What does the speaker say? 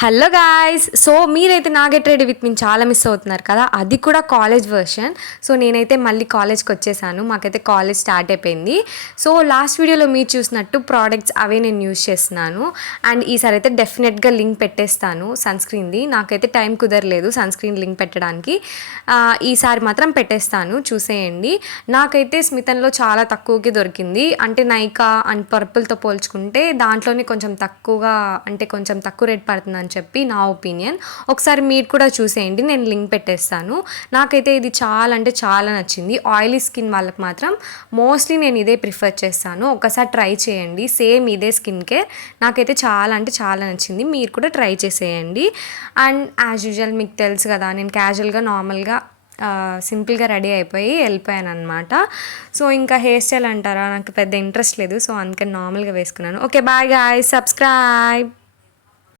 Hello guys. So మీరైతే నా get ready with me చాలా మిస్ అవుతున్నారు కదా, అది కూడా కాలేజ్ వర్షన్. సో నేనైతే మళ్ళీ కాలేజ్కి వచ్చేసాను, మాకైతే కాలేజ్ స్టార్ట్ అయిపోయింది. సో లాస్ట్ వీడియోలో మీరు చూసినట్టు ప్రోడక్ట్స్ అవే నేను యూజ్ చేస్తున్నాను. అండ్ ఈసారి అయితే డెఫినెట్గా లింక్ పెట్టేస్తాను సన్ స్క్రీన్ది. నాకైతే టైం కుదరలేదు సన్ స్క్రీన్ లింక్ పెట్టడానికి. ఈసారి మాత్రం పెట్టేస్తాను, చూసేయండి. నాకైతే స్మితన్లో చాలా తక్కువకి దొరికింది. అంటే నైకా అండ్ పర్పుల్తో పోల్చుకుంటే దాంట్లోనే కొంచెం తక్కువగా, అంటే కొంచెం తక్కువ రేట్ పడుతుంది అని చెప్పి నా ఒపీనియన్. ఒకసారి మీరు కూడా చూసేయండి, నేను లింక్ పెట్టేస్తాను. నాకైతే ఇది చాలా అంటే చాలా నచ్చింది. ఆయిలీ స్కిన్ వాళ్ళకి మాత్రం మోస్ట్లీ నేను ఇదే ప్రిఫర్ చేస్తాను. ఒకసారి ట్రై చేయండి, సేమ్ ఇదే స్కిన్ కేర్. నాకైతే చాలా అంటే చాలా నచ్చింది, మీరు కూడా ట్రై చేసేయండి. అండ్ యాజ్ యూజువల్ మీకు తెలుసు కదా, నేను క్యాజువల్గా నార్మల్గా సింపుల్గా రెడీ అయిపోయి వెళ్ళిపోయాను అనమాట. సో ఇంకా హెయిర్ స్టైల్ అంటారా, నాకు పెద్ద ఇంట్రెస్ట్ లేదు. సో అందుకని నార్మల్గా వేసుకున్నాను. Okay, bye guys, subscribe.